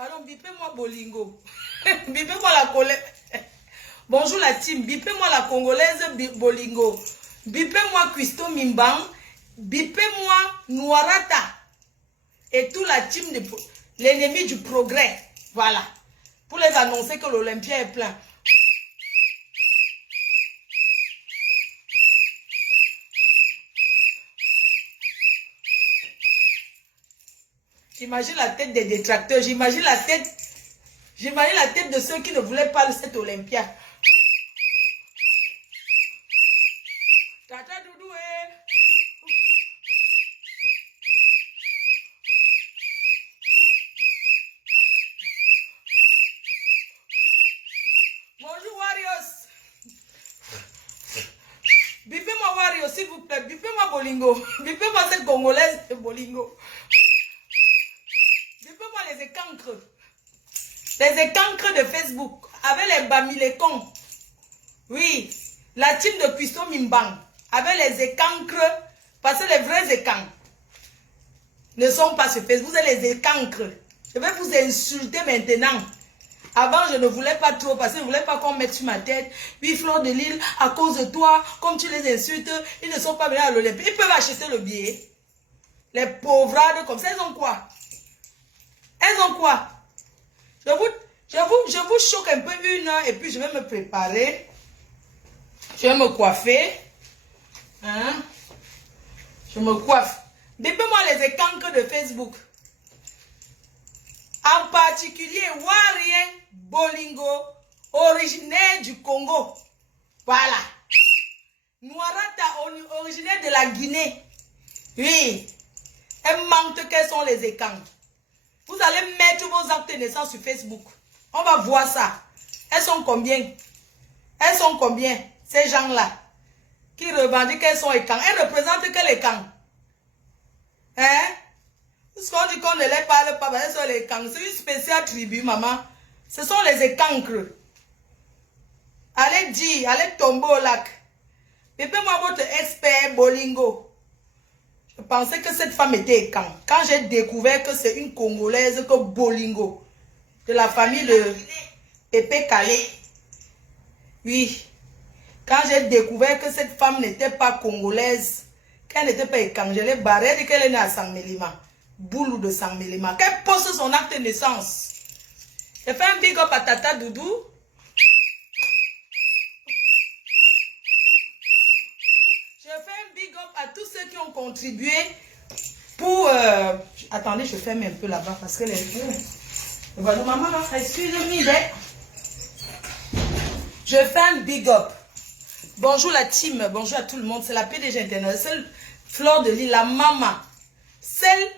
Pardon, bipez-moi Bolingo. Bipez-moi la colère. Bonjour la team. Bipez-moi la congolaise Bolingo. Bipez-moi Christo Mimbang. Bipez-moi Noirata. Et toute la team de l'ennemi du progrès. Voilà. Pour les annoncer que l'Olympia est plein. J'imagine la tête des détracteurs. J'imagine la tête de ceux qui ne voulaient pas cette Olympia. Tata Doudou, Bonjour Warriors. Bipez-moi Warriors, s'il vous plaît. Bipez-moi Bolingo. Bipez-moi cette Congolaise de Bolingo. Bipez-moi les écancres. Les écancres de Facebook. Avec les bamilécons. Oui. La team de Christo Mimbang. Avec les écancres. Parce que les vrais écancres ne sont pas sur Facebook. Vous êtes les écancres. Je vais vous insulter maintenant. Avant, je ne voulais pas trop parce que je ne voulais pas qu'on mette sur ma tête. Oui, Fleur de Lille, à cause de toi, comme tu les insultes, ils ne sont pas venus à l'Olympie. Ils peuvent acheter le billet. Les pauvrades comme ça, elles ont quoi? Elles ont quoi? Je vous choque un peu une heure et puis je vais me préparer. Je vais me coiffer. Hein? Je me coiffe. Bipez-moi les écancres de Facebook. En particulier, Warrien Bolingo, originaire du Congo. Voilà. Noirata, originaire de la Guinée. Oui. Elle manque quels sont les écancres. Vous allez mettre vos actes de naissance sur Facebook. On va voir ça. Elles sont combien? Elles sont combien? Ces gens-là qui revendiquent qu'elles sont écancres. Elles représentent quel écancre? Hein? Parce qu'on dit qu'on ne les parle pas, parce que ce sont les écancres. C'est une spéciale tribu, maman. Ce sont les écancres. Allez dire, allez tomber au lac. Pépez-moi votre expert Bolingo. Je pensais que cette femme était écancre. Quand j'ai découvert que c'est une Congolaise que Bolingo, de la famille de Pépé Calais. Oui. Quand j'ai découvert que cette femme n'était pas congolaise, qu'elle n'était pas écancre, je l'ai barrée, elle dit qu'elle est née à Sangmelima. Boulou de Sangmelima. Qu'elle poste son acte de naissance. Je fais un big up à Tata Doudou. Je fais un big up à tous ceux qui ont contribué pour... Attendez, je ferme un peu là-bas parce que les... Voilà, maman, excusez-moi. Je fais un big up. Bonjour la team, bonjour à tout le monde. C'est la PDG internationale, Fleur de Lille, la maman. Celle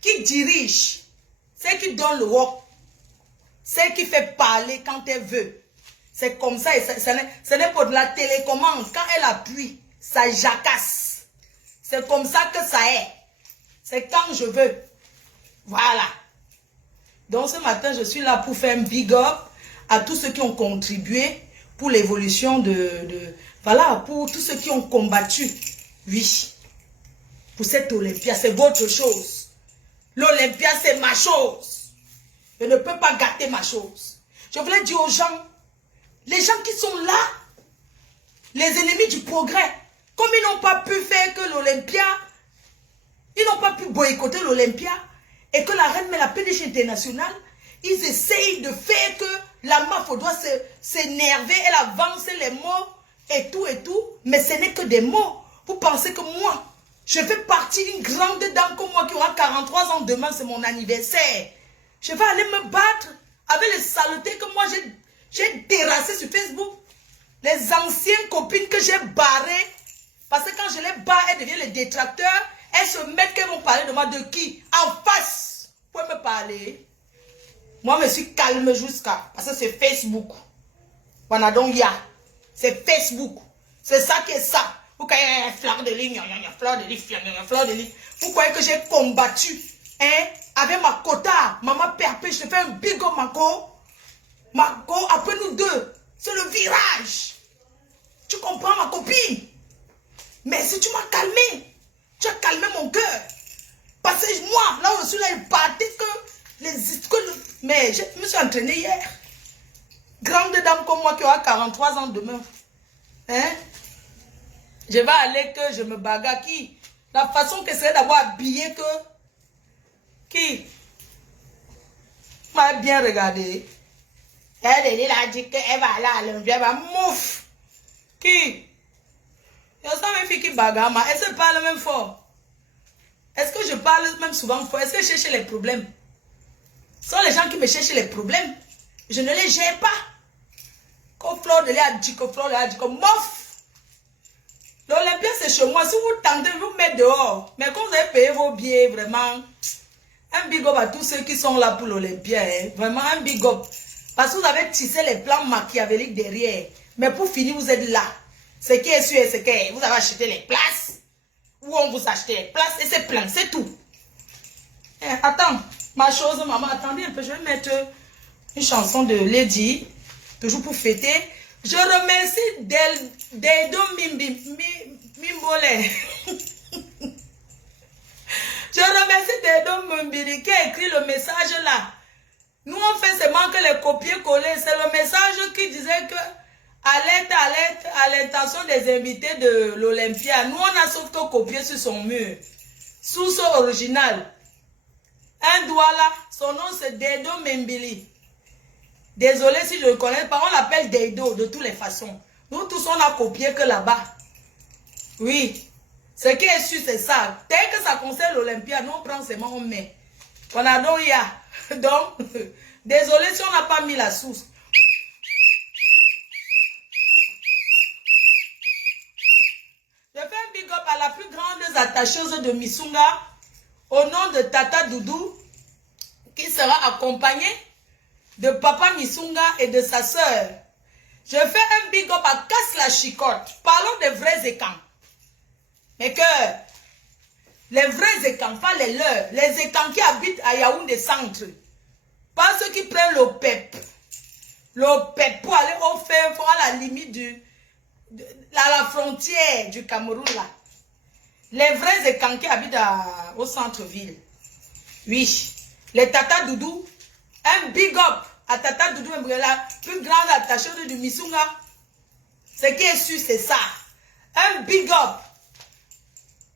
qui dirige, celle qui donne le work, celle qui fait parler quand elle veut. C'est comme ça, et ce n'est pas de la télécommande. Quand elle appuie, ça jacasse. C'est comme ça que ça est. C'est quand je veux. Voilà. Donc ce matin, je suis là pour faire un big up à tous ceux qui ont contribué pour l'évolution voilà, pour tous ceux qui ont combattu. Oui. Pour cette Olympia, c'est votre chose. L'Olympia, c'est ma chose. Je ne peux pas gâter ma chose. Je voulais dire aux gens, les gens qui sont là, les ennemis du progrès, comme ils n'ont pas pu faire que l'Olympia, ils n'ont pas pu boycotter l'Olympia, et que la reine met la PDG internationale, ils essayent de faire que la MAFO doit s'énerver, elle avance les mots, et tout, mais ce n'est que des mots. Vous pensez que moi, je fais partie d'une grande dame comme moi qui aura 43 ans demain, c'est mon anniversaire. Je vais aller me battre avec les saletés que moi j'ai terrassées sur Facebook. Les anciennes copines que j'ai barrées. Parce que quand je les barre, elles deviennent les détracteurs. Elles se mettent qu'elles vont parler de moi. De qui? En face. Vous pouvez me parler. Moi, je me suis calme jusqu'à... Parce que c'est Facebook. Voilà, donc, c'est Facebook. C'est ça qui est ça. Vous croyez fleur de ligne, fleur de ligne. Vous croyez que j'ai combattu, hein, avec ma quota, maman perpé, je te fais un bigo, Mako. Mako, après nous deux, c'est le virage. Tu comprends, ma copine? Mais si tu m'as calmé, tu as calmé mon cœur. Parce que moi, là où je suis là, il partait que les Mais je me suis entraînée hier. Grande dame comme moi qui aura 43 ans demain. Hein? Je vais aller que je me bagarre. Qui? La façon que c'est d'avoir habillé que... Qui? M'a bien regardé. Elle a dit qu'elle va aller à l'Olympia. Elle va mouf. Qui? Il y a ça même fille qui bagarre. Est-ce qu'elle parle même fort? Est-ce que je parle même souvent fort? Est-ce que je cherche les problèmes? Ce sont les gens qui me cherchent les problèmes. Je ne les gère pas. Quand Fleur de lait a dit que Fleur de lait a dit que mof. L'Olympia c'est chez moi. Si vous tentez, vous mettez dehors. Mais quand vous avez payé vos billets, vraiment, un big up à tous ceux qui sont là pour l'Olympia. Hein. Vraiment un big up. Parce que vous avez tissé les plans machiavéliques derrière. Mais pour finir, vous êtes là. Ce qui est sûr, c'est que vous avez acheté les places. Ou on vous achète les places et c'est plein, c'est tout. Eh, attends, ma chose, maman, attendez un peu. Je vais mettre une chanson de Lady. Toujours pour fêter. Je remercie Dedo Mimbole. Je remercie Dedo Mimbiri qui a écrit le message là. Nous on fait seulement que les copier-coller. C'est le message qui disait que alerte, alerte à l'intention des invités de l'Olympia. Nous on a sauf que copié sur son mur. Source originale. Un doigt là. Son nom c'est Dedo Mimbiri. Désolé si je ne le connais pas, on l'appelle Dedo de toutes les façons. Nous tous on a copié que là-bas. Oui. Ce qui est sûr c'est ça. Dès que ça concerne l'Olympia, nous on prend seulement on met. On a donc ya. Donc, désolé si on n'a pas mis la source. Je fais un big up à la plus grande attacheuse de Missunga au nom de Tata Doudou qui sera accompagnée de Papa Missunga et de sa sœur. Je fais un big up à Casse la Chicotte. Parlons des vrais écans. Mais que les vrais écans, pas les leurs. Les écans qui habitent à Yaoundé Centre. Pas ceux qui prennent l'OPEP. L'OPEP pour aller au fin fond à la limite la frontière du Cameroun là. Les vrais écans qui habitent au centre-ville. Oui. Les Tata Doudou. Un big up à Tata Doudou la plus grande attacheuse du Missunga. Ce qui est sûr, c'est ça. Un big up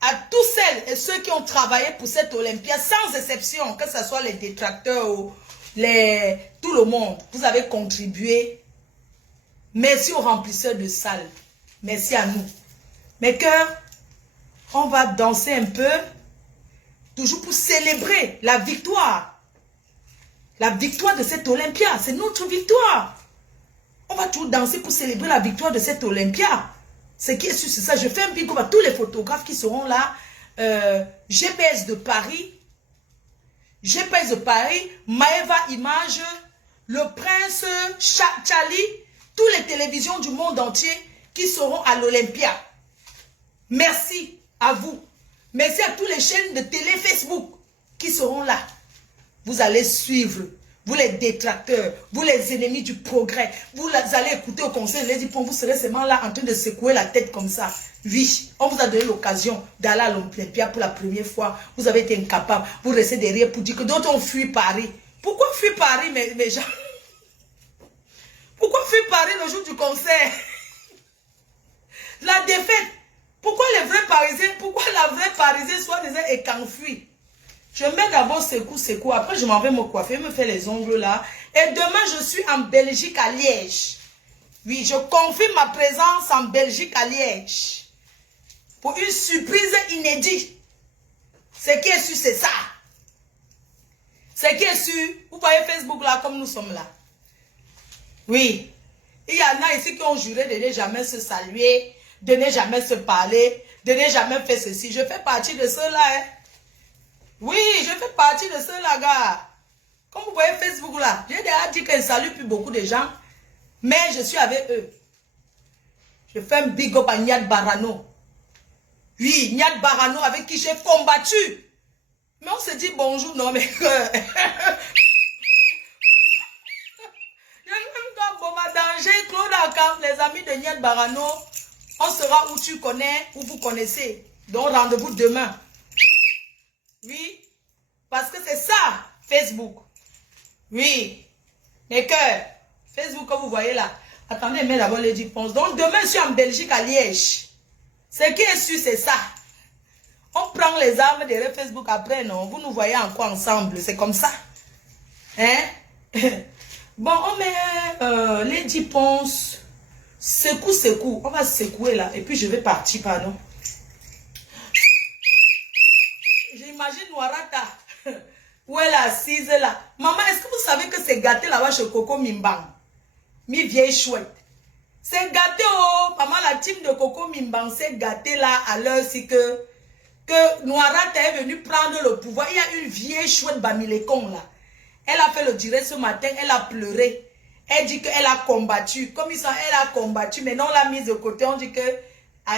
à tous celles et ceux qui ont travaillé pour cette Olympia, sans exception, que ce soit les détracteurs ou tout le monde. Vous avez contribué. Merci aux remplisseurs de salles. Merci à nous. Mes cœurs, on va danser un peu, toujours pour célébrer la victoire. La victoire de cette Olympia, c'est notre victoire. On va toujours danser pour célébrer la victoire de cette Olympia. Ce qui est sûr, c'est ça. Je fais un big up à tous les photographes qui seront là. GPS de Paris. GPS de Paris. Maeva Image. Le Prince Charlie. Toutes les télévisions du monde entier qui seront à l'Olympia. Merci à vous. Merci à toutes les chaînes de télé Facebook qui seront là. Vous allez suivre, vous les détracteurs, vous les ennemis du progrès, vous allez écouter au conseil, les dit, vous serez seulement là en train de secouer la tête comme ça. Oui, on vous a donné l'occasion d'aller à l'Olympia pour la première fois. Vous avez été incapable, vous restez derrière pour dire que d'autres ont fui Paris. Pourquoi fuir Paris, mes gens? Pourquoi fuir Paris le jour du concert? La défaite. Pourquoi les vrais Parisiens, pourquoi la vraie Parisienne soi-disant est qu'enfuie? Je mets d'abord secours. Après, je m'en vais me coiffer, me faire les ongles là. Et demain, je suis en Belgique à Liège. Oui, je confirme ma présence en Belgique à Liège. Pour une surprise inédite. Ce qui est sûr, c'est ça. Ce qui est sûr, vous voyez Facebook là, comme nous sommes là. Oui. Il y en a ici qui ont juré de ne jamais se saluer, de ne jamais se parler, de ne jamais faire ceci. Je fais partie de ceux-là, hein. Oui, je fais partie de ceux-là, gars. Comme vous voyez Facebook là, j'ai déjà dit que je ne salue plus beaucoup de gens, mais je suis avec eux. Je fais un big up à Nyad Barano. Oui, Nyad Barano avec qui j'ai combattu. Mais on se dit bonjour, non mais... Danger, Claude Akam, les amis de Nyad Barano, on sera où tu connais, où vous connaissez. Donc rendez-vous demain. Oui, parce que c'est ça, Facebook. Oui. Mes cœurs. Facebook, comme vous voyez là. Attendez, mais d'abord les 10 pense. Donc, demain, je suis en Belgique, à Liège. Ce qui est sûr, c'est ça. On prend les armes derrière Facebook après, non? Vous nous voyez encore ensemble. C'est comme ça. Hein? Bon, on met les 10 ponces. Secoue. On va secouer là. Et puis, je vais partir, pardon. J'imagine Noirata. Où elle est assise là. Maman, est-ce que vous savez que c'est gâté là-bas chez Coco Mimbang? Mi vieille chouette. C'est gâté, oh. Maman, la team de Coco Mimbang, c'est gâté là à l'heure si que Noirata est venue prendre le pouvoir. Il y a une vieille chouette Bamilekong là. Elle a fait le direct ce matin, elle a pleuré. Elle dit qu'elle a combattu. Comme ils sont, elle a combattu. Maintenant, on l'a mise de côté. On dit que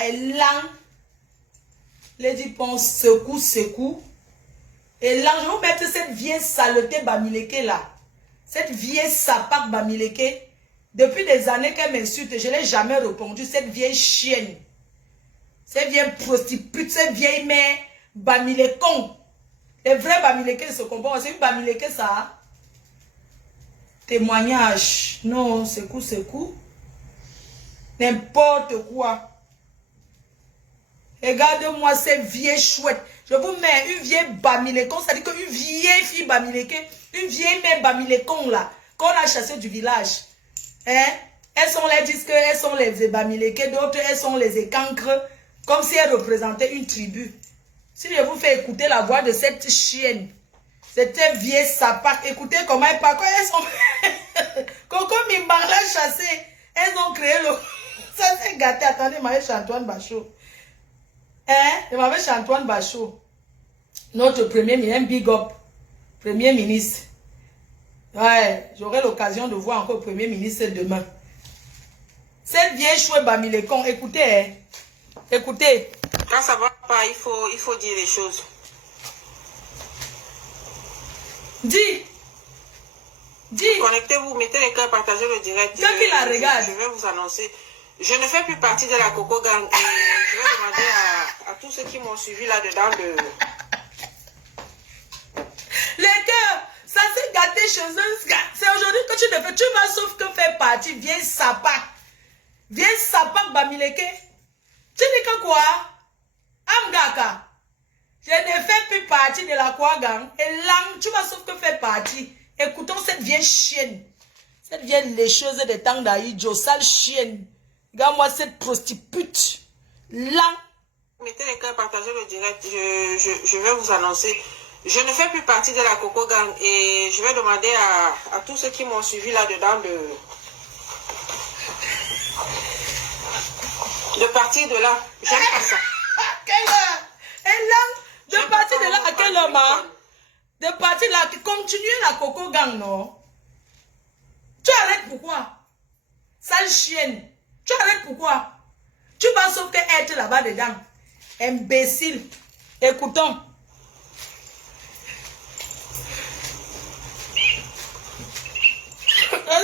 elle l'a. Les dit, pense, secoue. Et là, je vais vous mettre cette vieille saleté Bamileke là. Cette vieille sapac Bamileke. Depuis des années qu'elle m'insulte, je ne l'ai jamais répondu. Cette vieille chienne. Cette vieille prostituée, cette vieille mère Bamilekong. Les vrais Bamileke se comportent. C'est une Bamileke ça. Témoignage. Non, secoue. N'importe quoi. Regardez-moi cette vieille chouette. Je vous mets une vieille Bamilekong. C'est-à-dire qu'une vieille fille Bamileke, une vieille mère Bamilekong là, qu'on a chassé du village. Hein? Elles sont les disques, elles sont les Bamileke, d'autres elles sont les écancres, comme si elles représentaient une tribu. Si je vous fais écouter la voix de cette chienne, cette vieille sapac, écoutez comment elle parle. Quand elles sont... Coco Mimbang l'a chassé, elles ont créé le... Ça c'est gâté. Attendez, je m'avais Antoine Bachot. Hein? Je m'avais Antoine Bachot. Notre premier ministre, big up. Premier ministre. Ouais, j'aurai l'occasion de voir encore le premier ministre demain. Cette vieille chouette Bamilekong, écoutez, hein? Écoutez. Quand ça va pas, il faut dire les choses. Dis. Connectez-vous, mettez les cœurs, partagez le direct. Qui la regarde? Je vais vous annoncer. Je ne fais plus partie de la Coco Gang. Et je vais demander à tous ceux qui m'ont suivi là-dedans de... Les cœurs, ça s'est gâté chez eux. C'est aujourd'hui que tu ne fais. Tu vas sauf que faire partie. Viens sapac. Bamileke. Tu dis que quoi? Amgaka. Je ne fais plus partie de la Coco Gang. Et là, tu vas sauf que faire partie. Écoutons cette vieille chienne. Cette vieille lécheuse des temps d'Aïdjo. Sale chienne. Regarde-moi cette prostituée. Là. Mettez les cœurs, partagez le direct. Je vais vous annoncer. Je ne fais plus partie de la Coco Gang et je vais demander à tous ceux qui m'ont suivi là-dedans de partir de là. J'aime pas ça. Quelle heure? Et là, de partir de là à quelle heure, ma? De partir de là, continuer la Coco Gang, non? Tu arrêtes pourquoi? Sale chienne. Tu arrêtes pourquoi? Tu vas sauf que être là-bas dedans. Imbécile. Écoutons. Ah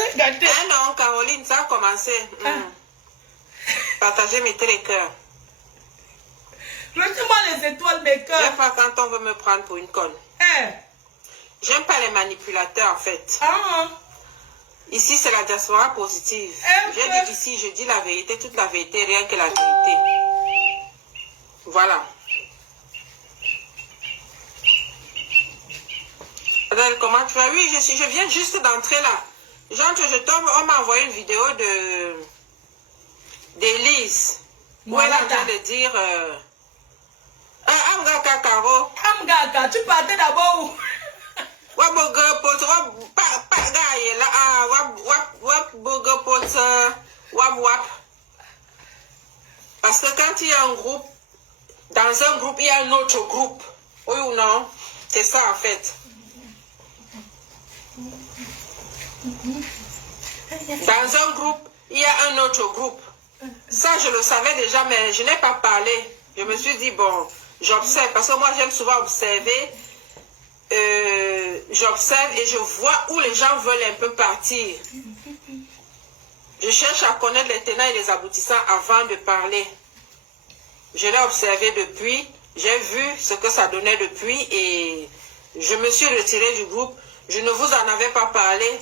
non, Caroline, ça a commencé. Partagez, mettez les cœurs. Mettez-moi les étoiles, mes cœurs. J'aime pas quand on veut me prendre pour une conne. J'aime pas les manipulateurs, en fait. Ici, c'est la diaspora positive. J'ai dit ici, je dis la vérité, toute la vérité, rien que la vérité. Voilà. Adèle, comment tu vas? Oui, je viens juste d'entrer là. J'entre, je tombe, on m'a envoyé une vidéo d'Élise. Où elle est en train de dire... Amgaka Karo. Amgaka, tu partais d'abord où? Parce que quand il y a un groupe, dans un groupe, il y a un autre groupe. Oui ou non? C'est ça en fait. Dans un groupe, il y a un autre groupe. Ça, je le savais déjà, mais je n'ai pas parlé. Je me suis dit, bon, j'observe, parce que moi, j'aime souvent observer. J'observe et je vois où les gens veulent un peu partir. Je cherche à connaître les tenants et les aboutissants avant de parler. Je l'ai observé depuis, j'ai vu ce que ça donnait depuis et je me suis retirée du groupe. Je ne vous en avais pas parlé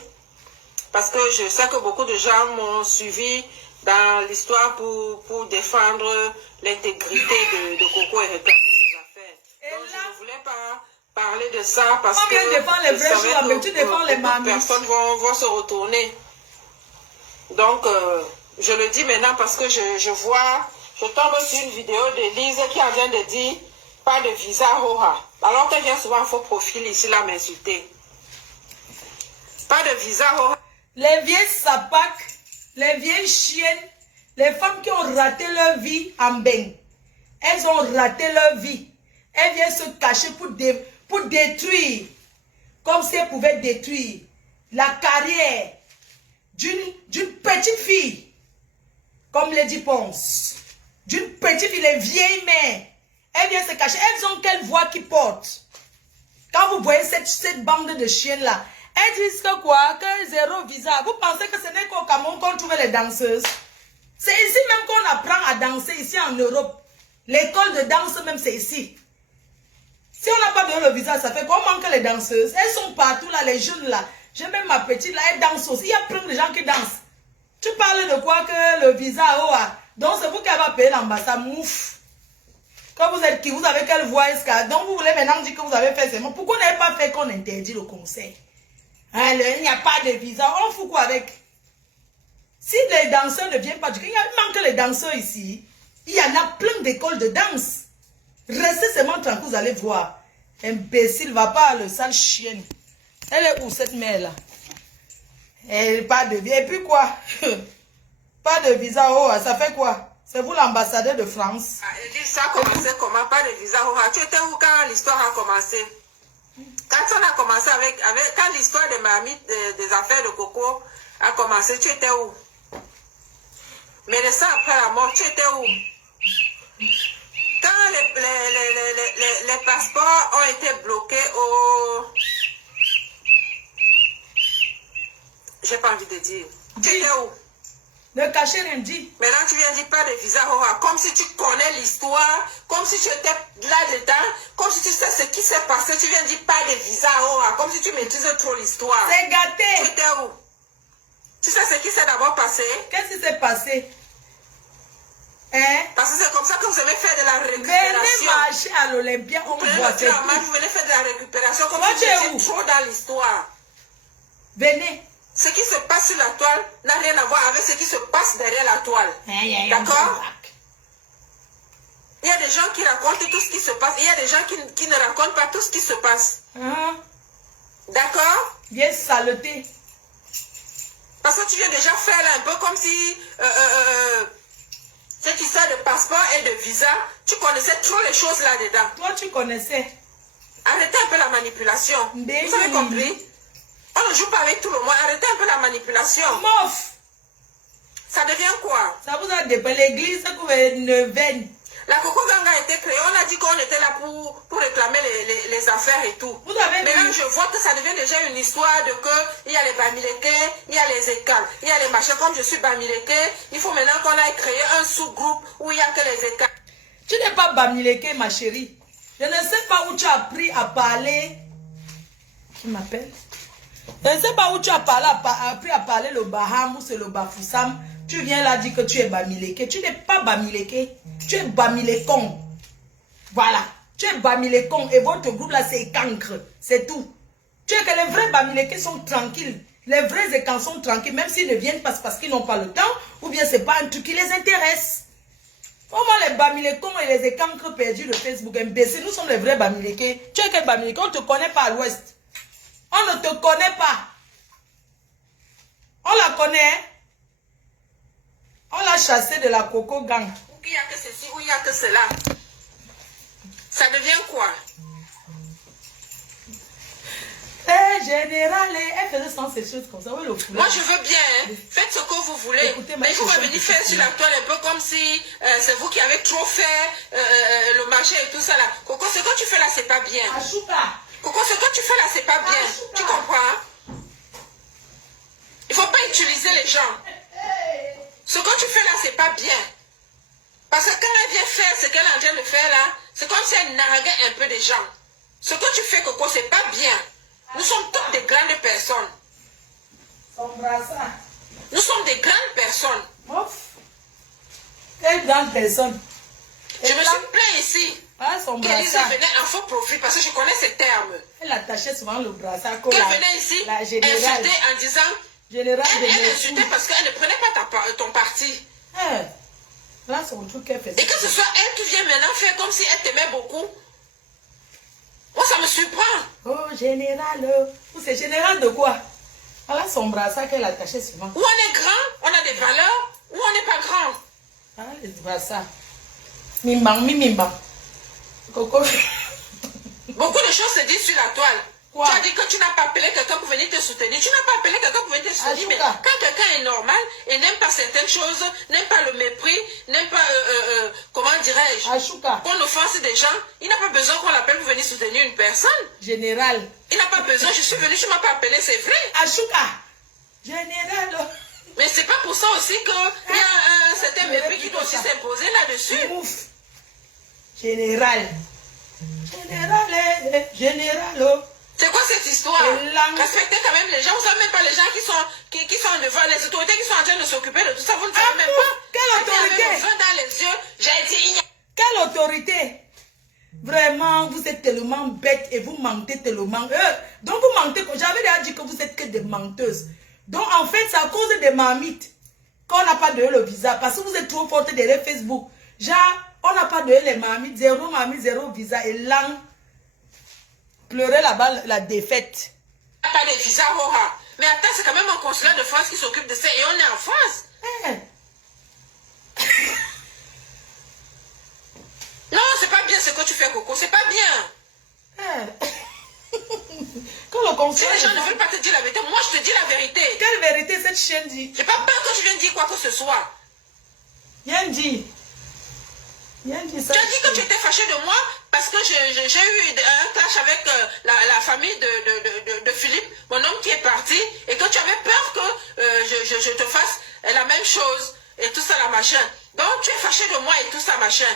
parce que je sais que beaucoup de gens m'ont suivi dans l'histoire pour défendre l'intégrité de Coco et réclamer ses affaires. Donc, je ne voulais pas parler de ça parce que beaucoup de personnes vont se retourner. Donc, je le dis maintenant parce que je tombe sur une vidéo de Lise qui vient de dire pas de visa Roha. Alors qu'elle vient souvent en faux profil ici là m'insulter. Pas de visa Roha. Les vieilles sapacs, les vieilles chiennes, les femmes qui ont raté leur vie en bain. Elles ont raté leur vie. Elles viennent se cacher pour détruire. Comme si elles pouvaient détruire la carrière d'une petite fille. Comme Lady Ponce. D'une petite fille, les vieilles mères. Elles viennent se cacher. Elles ont quelle voix qui porte. Quand vous voyez cette bande de chiennes-là, elles disent que quoi? Que zéro visa. Vous pensez que ce n'est qu'au Cameroun qu'on trouve les danseuses? C'est ici même qu'on apprend à danser, ici en Europe. L'école de danse même, c'est ici. Si on n'a pas besoin de visa, ça fait qu'on manque les danseuses. Elles sont partout là, les jeunes là. J'ai même ma petite là, elle danse aussi. Il y a plein de gens qui dansent. Tu parles de quoi que le visa, oh, donc c'est vous qui avez payé l'ambassade, mouf. Quand vous êtes qui, vous avez quelle voix est-ce donc vous voulez maintenant dire que vous avez fait seulement. Pourquoi vous n'avez pas fait qu'on interdit le conseil? Alors, il n'y a pas de visa, on fout quoi avec? Si les danseurs ne viennent pas du coup, il manque les danseurs ici. Il y en a plein d'écoles de danse. Restez seulement tranquille, vous allez voir. Imbécile, va pas à le sale chienne. Elle est où cette mère-là? Elle pas de visa. Et puis quoi? Pas de visa, oh, ça fait quoi? C'est vous l'ambassadeur de France. Ça a commencé comment? Pas de visa, oh, tu étais où quand l'histoire a commencé? Quand on a commencé quand l'histoire de Mamie, des affaires de Coco a commencé, tu étais où? Mais le sang après la mort, tu étais où? Quand les passeports ont été bloqués au... J'ai pas envie de dire. Tu étais où? Ne cachez rien dit. Maintenant, tu viens dire pas de visa, comme si tu connais l'histoire, comme si tu étais là-dedans, comme si tu sais ce qui s'est passé. Tu viens dire pas de visa, comme si tu maîtrises trop l'histoire. C'est gâté. Tu étais où? Tu sais ce qui s'est d'abord passé? Qu'est-ce qui s'est passé? Hein? Parce que c'est comme ça que vous avez fait de la récupération. Venez marcher à l'Olympia, on voit ça. Vous venez faire de la récupération comme si vous étiez trop dans l'histoire. Venez. Ce qui se passe sur la toile n'a rien à voir avec ce qui se passe derrière la toile. D'accord? Il y a des gens qui racontent tout ce qui se passe. Il y a des gens qui ne racontent pas tout ce qui se passe. D'accord? Bien saleté. Parce que tu viens déjà faire là un peu comme si cette histoire de passeport et de visa, tu connaissais trop les choses là-dedans. Toi, tu connaissais. Arrêtez un peu la manipulation. Vous avez compris? On ne joue pas avec tout le monde. Arrêtez un peu la manipulation. Mof. Ça devient quoi? Ça vous a dépêché l'église que vous ne veine. La Coco Gang a été créée. On a dit qu'on était là pour réclamer les affaires et tout. Vous avez maintenant, je vois que ça devient déjà une histoire de que il y a les Bamileke, il y a les écoles, il y a les machins. Comme je suis Bamileke, il faut maintenant qu'on aille créer un sous-groupe où il n'y a que les écoles. Tu n'es pas Bamileke, ma chérie. Je ne sais pas où tu as appris à parler. Qui m'appelle? Je ne sais pas où tu as appris à parler le Baham ou c'est le Bafoussam. Tu viens là dire que tu es Bamileke. Tu n'es pas Bamileke. Tu es Bamilekon. Voilà. Tu es Bamilekon. Et votre groupe là, c'est cancre. C'est tout. Tu es que les vrais Bamileke sont tranquilles. Les vrais écans sont tranquilles. Même s'ils ne viennent pas parce qu'ils n'ont pas le temps. Ou bien c'est pas un truc qui les intéresse. Comment les Bamilekons et les écancres perdus de Facebook, imbécile, nous sommes les vrais Bamileke. Tu es quel Bamileke? On ne te connaît pas à l'ouest. On ne te connaît pas. On la connaît. On l'a chassée de la Coco Gang. Où il n'y a que ceci, où il n'y a que cela. Ça devient quoi? Général, elle faisait sans ces choses comme ça. Oui, moi, je veux bien. Hein. Faites ce que vous voulez. Écoutez, mais il faut venir faire sur la toile un peu comme si c'est vous qui avez trop fait le marché et tout ça là. Coco, ce que tu fais là, c'est pas bien. Achouka. Coco, ce que tu fais là, c'est pas bien. Tu comprends? Il faut pas utiliser les gens. Ce que tu fais là, c'est pas bien. Parce que quand elle vient faire ce qu'elle est en train de faire là, c'est comme si elle narguait un peu des gens. Ce que tu fais, Coco, c'est pas bien. Nous sommes tous des grands Nous sommes des grandes personnes. Quelle grande personne? Je me suis plaint ici. Qu'Élise venait en faux profit parce que je connais ces termes. Elle attachait souvent le brassard. Qu'elle venait ici insulter en disant elle insultait parce qu'elle ne prenait pas ton parti. Là, son truc qu'elle faisait. Et que ce soit elle qui vient maintenant faire comme si elle t'aimait beaucoup. Moi, ça me surprend. Oh, général. C'est général de quoi? Voilà son brassard qu'elle attachait souvent. Où on est grand, on a des valeurs. Où on n'est pas grand. Ah, les brassards. Mimbang. Coco. Beaucoup de choses se disent sur la toile. Quoi? Tu as dit que tu n'as pas appelé quelqu'un pour venir te soutenir. Tu n'as pas appelé quelqu'un pour venir te soutenir. Mais quand quelqu'un est normal et n'aime pas certaines choses, n'aime pas le mépris, n'aime pas, comment dirais-je, qu'on offense des gens, il n'a pas besoin qu'on l'appelle pour venir soutenir une personne. Général. Il n'a pas besoin. Je suis venue, tu ne m'as pas appelé, c'est vrai. Achouka. Général. Mais c'est pas pour ça aussi qu'il y a un certain mépris qui doit aussi s'imposer là-dessus. Ouf. Général. Général. C'est quoi cette histoire? Respectez quand même les gens. Vous ne savez même pas les gens qui sont devant, les autorités qui sont en train de s'occuper de tout ça. Vous ne savez même pas. Quelle autorité? Dans les yeux, j'ai dit. Quelle autorité? Vraiment, vous êtes tellement bête et vous mentez tellement. Donc vous mentez. J'avais déjà dit que vous êtes que des menteuses. Donc en fait, c'est à cause des marmites qu'on n'a pas donné le visa. Parce que vous êtes trop fortes derrière Facebook. Genre, on n'a pas donné les marmites. Zéro marmite, zéro visa. Et là, pleurer là-bas la défaite. Pas de visa, mais attends, c'est quand même un consulat de France qui s'occupe de ça. Et on est en France. Non, c'est pas bien ce que tu fais, Coco. C'est pas bien. Quand le consulat, si les gens ne veulent pas te dire la vérité, moi je te dis la vérité. Quelle vérité cette chienne dit? J'ai pas peur que je vienne dire quoi que ce soit. Rien dit. Rien dit ça. Tu as dit que tu étais fâché de moi parce que j'ai eu un clash avec la famille de Philippe, mon homme qui est parti, et que tu avais peur que je te fasse la même chose et tout ça, la machin. Donc tu es fâché de moi et tout ça, machin.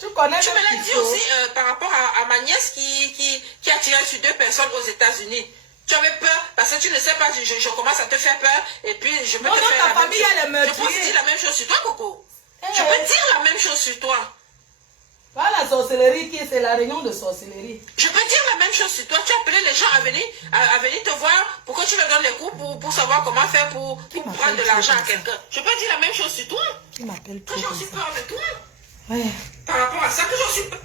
Tu connais. Tu me l'as dit aussi par rapport à ma nièce qui a tiré sur 2 personnes aux États-Unis. Tu avais peur parce que tu ne sais pas, je commence à te faire peur et puis je peux te faire la même chose. Je peux dire la même chose sur toi, Coco. Je peux dire la même chose sur toi. Pas la sorcellerie qui est, c'est la réunion de sorcellerie. Je peux dire la même chose sur toi. Tu as appelé les gens à venir te voir pour que tu leur donnes les coups pour savoir comment faire pour prendre de l'argent à quelqu'un. Je peux dire la même chose sur toi. Qui m'appelle que j'en suis peur de toi. Ouais. Par rapport à ça, que j'en suis peur.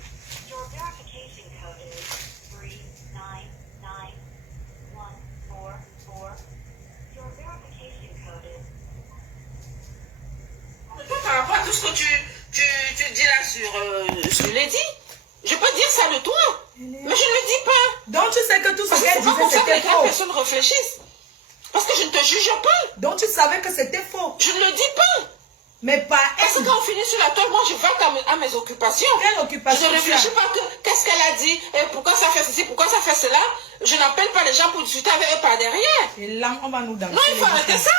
Par rapport à tout ce que tu dis là sur Lady, je peux dire ça de toi, mais je ne le dis pas. Donc tu sais que tout ce qu'elle disait c'était faux. Que personne réfléchisse. Parce que je ne te juge pas. Donc tu savais que c'était faux. Je ne le dis pas. Mais pas elle. Parce que quand on finit sur la toile, moi je vais à mes occupations. Quelle occupation? Je ne réfléchis pas que qu'est-ce qu'elle a dit, et pourquoi ça fait ceci, pourquoi ça fait cela. Je n'appelle pas les gens pour discuter avec eux par derrière. Et là, on va nous danser. Non, il faut arrêter ça.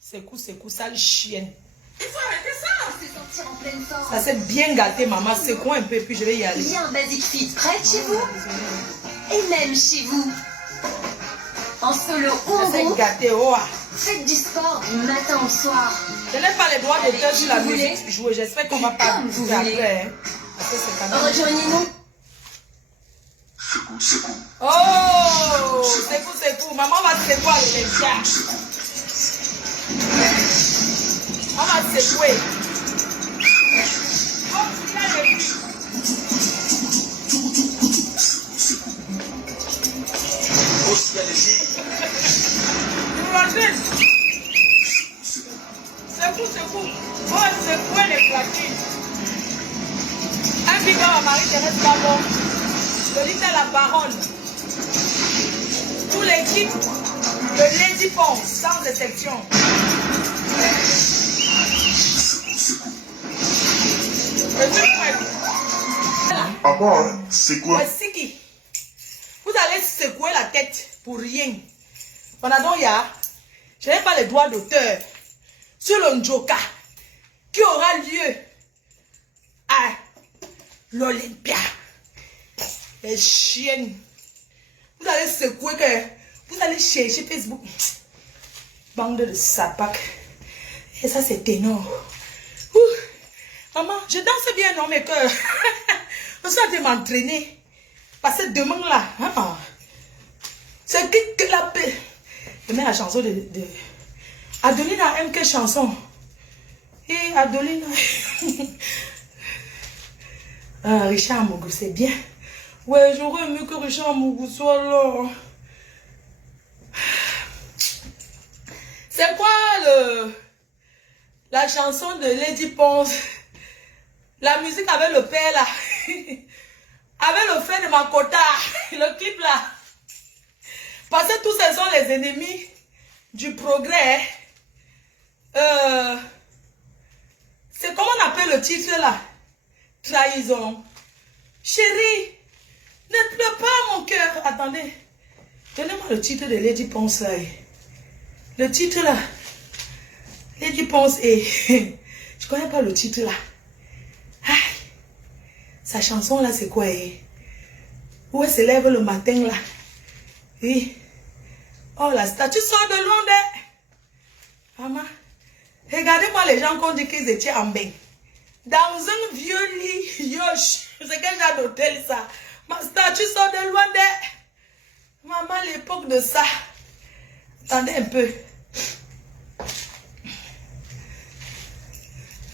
C'est coup, sale chienne. Il faut arrêter ça. Ça s'est bien gâté, maman. C'est quoi un peu, puis je vais y aller. Bien Basic Fit, prête chez vous? Et même chez vous. En solo ou en groupe, gâté, faites du sport du matin au soir. Je n'ai pas les droits d'auteur sur la musique jouer. J'espère qu'on va pas vous après. Parce que c'est quand même... Rejoignez-nous. Oh, c'est cool. Maman va te secouer avec les pieds. On va te secouer. Secoue. On va secouer les platines. Un big à Marie-Thérèse Babon. Je dis à la parole. Toute l'équipe de Lady Pong, sans exception. Papa, c'est quoi? Siki. Vous allez secouer la tête pour rien. Pendant je n'ai pas les droits d'auteur sur le Njoka qui aura lieu à l'Olympia. Les chiennes. Vous allez secouer que Vous allez chercher Facebook. Bande de sapac. Et ça, c'est ténor. Ouh. Maman, je danse bien, non, mais que... je suis en train de m'entraîner. Parce que demain, là... Hein, c'est que la paix. Je mets la chanson de... Adeline aime quelle chanson? Et Adeline... Richard Mougou, c'est bien. Ouais, j'aurais aimé que Richard Mougou soit là. C'est quoi la chanson de Lady Ponce? La musique avec le père là. Avec le frère de Makota. Le clip là. Parce que tous ces sont les ennemis du progrès. C'est comment on appelle le titre là? Trahison. Chérie, ne pleure pas mon cœur. Attendez. Donnez-moi le titre de Lady Ponce là. Le titre là. Lady Ponce et... Je connais pas le titre là. Aïe. Sa chanson là c'est quoi? Où elle se lève le matin là. Oui. Oh la statue sort de loin de... Maman. Regardez-moi les gens qui ont dit qu'ils étaient en bain. Dans un vieux lit, yoche. C'est quel genre d'hôtel ça? Ma statue sort de loin de... Maman, l'époque de ça. Attendez un peu.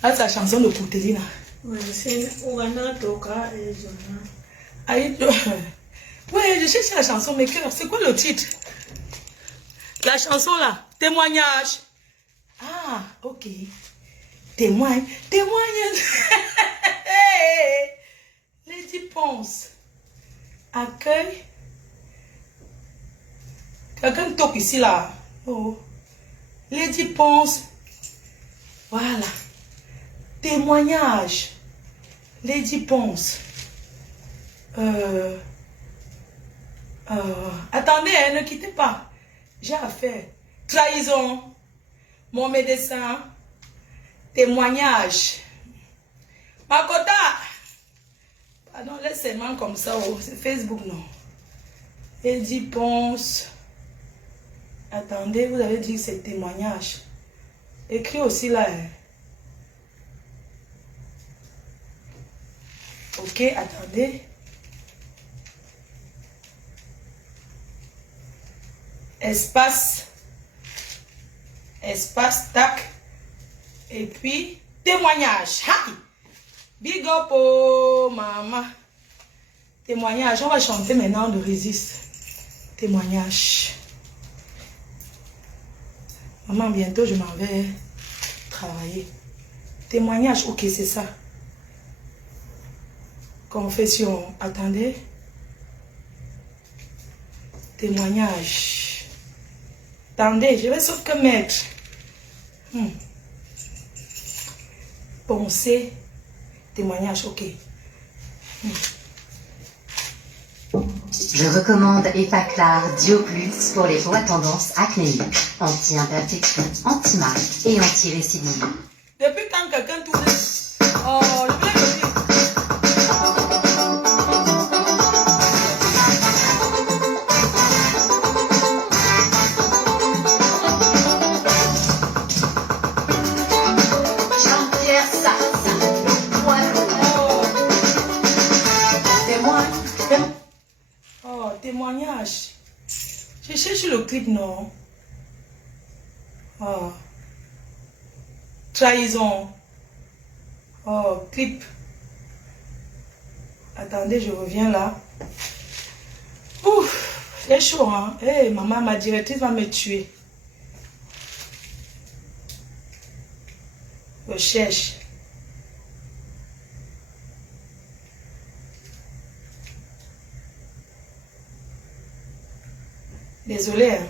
Ah, sa chanson de Poutelina. Oui, c'est Ouana Toka et Zona. Aïe, ouais, je cherche la chanson, mais c'est quoi le titre? La chanson là, témoignage. Ah, ok. Témoigne. Lady Ponce. Accueil. Quelqu'un toque ici là. Oh. Lady Ponce. Voilà. Témoignage. Lady Ponce. Attendez, ne quittez pas. J'ai affaire. Trahison. Mon médecin. Témoignage. Makota. Pardon, laissez-moi comme ça. Oh, c'est Facebook, non. Lady Ponce. Attendez, vous avez dit que c'est témoignage. Écrit aussi là. Ok, attendez. Espace. Espace, tac. Et puis, témoignage. Ha! Big up, oh, maman. Témoignage. On va chanter maintenant de Résiste. Témoignage. Maman, bientôt, je m'en vais travailler. Témoignage, ok, c'est ça. Confession. Attendez. Témoignage. Attendez, je vais sauf que mettre. Pensée. Témoignage, ok. Je recommande Epaclar Dio Plus pour les peaux à tendance acnéique, anti-imperfection, anti-marque et anti-récidive. Depuis quand quelqu'un tourne... Oh, je voulais le dire. Jean-Pierre Sartre, Oh, témoignage. Je cherche le clip, non? Oh. Trahison. Oh, clip. Attendez, je reviens là. Ouf, c'est chaud, hein? Hey, maman, ma directrice va me tuer. Je cherche. Désolée. Hein?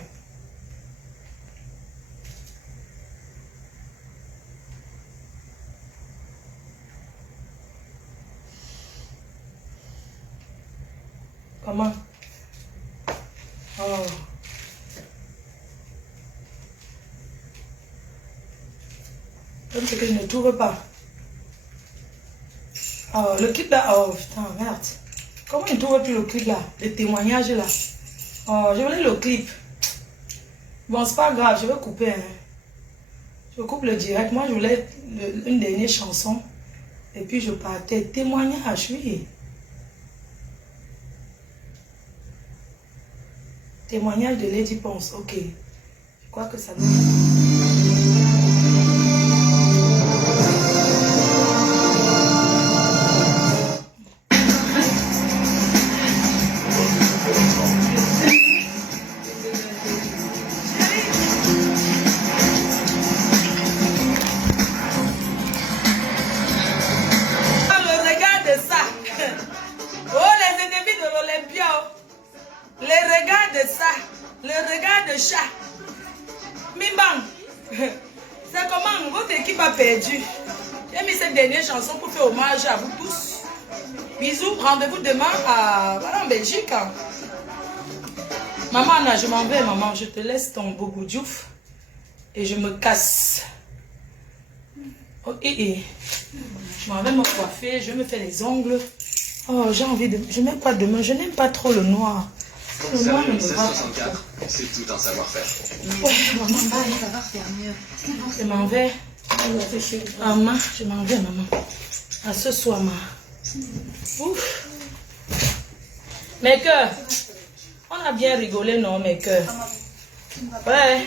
Comment? Oh. Comme ce que je ne trouve pas. Oh, le clip là. Oh, putain, merde. Comment il ne trouve plus le clip là? Le témoignage là. Oh, je voulais le clip. Bon, c'est pas grave, je vais couper. Hein. Je coupe le direct. Moi, je voulais une dernière chanson. Et puis, je partais. Témoignage, oui. Témoignage de Lady Ponce. Ok. Je crois que ça doit... C'est comment votre équipe a perdu. J'ai mis cette dernière chanson pour faire hommage à vous tous. Bisous, rendez-vous demain en Belgique. Maman Anna, je m'en vais, maman. Je te laisse ton bobo diouf et je me casse. Oh, je m'en vais me coiffer, je vais me faire les ongles. Oh, j'ai envie de... Je n'aime pas demain, je n'aime pas trop le noir. Le noir ne me va pas. C'est tout un savoir-faire. Ouais, maman, ça va faire mieux. Je m'en vais. Maman, je m'en vais, maman. À ce soir, maman. Ouf. Mes cœurs. On a bien rigolé, non, mes cœurs. Ouais.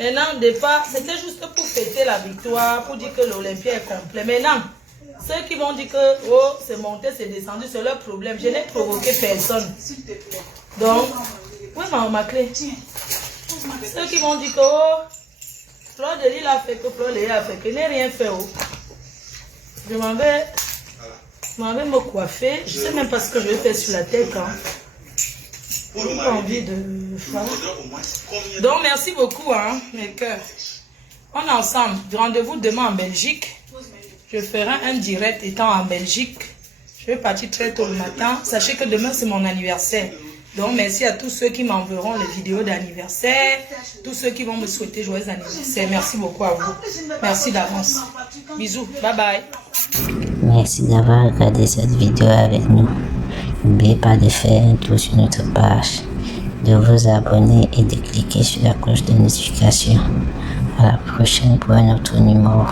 Maintenant, départ, c'était juste pour fêter la victoire, pour dire que l'Olympia est complet. Maintenant, ceux qui vont dire que, oh, c'est monté, c'est descendu, c'est leur problème. Je n'ai provoqué personne. Donc, oui, ma clé. Ceux qui vont dire que, oh, Fleur de Lille a fait que Fleur de Lille a fait que, je n'ai rien fait, oh. Je m'en vais me coiffer. Je ne sais même pas ce que je vais faire sur la tête, hein. Je n'ai pas envie de... Voilà. Donc, merci beaucoup, hein, mes cœurs. On est ensemble. Rendez-vous demain en Belgique. Je ferai un direct étant en Belgique. Je vais partir très tôt le matin. Sachez que demain, c'est mon anniversaire. Donc, merci à tous ceux qui m'enverront les vidéos d'anniversaire. Tous ceux qui vont me souhaiter joyeux anniversaire. Merci beaucoup à vous. Merci d'avance. Bisous. Bye bye. Merci d'avoir regardé cette vidéo avec nous. N'oubliez pas de faire un tour sur notre page, de vous abonner et de cliquer sur la cloche de notification. À la prochaine pour un autre numéro.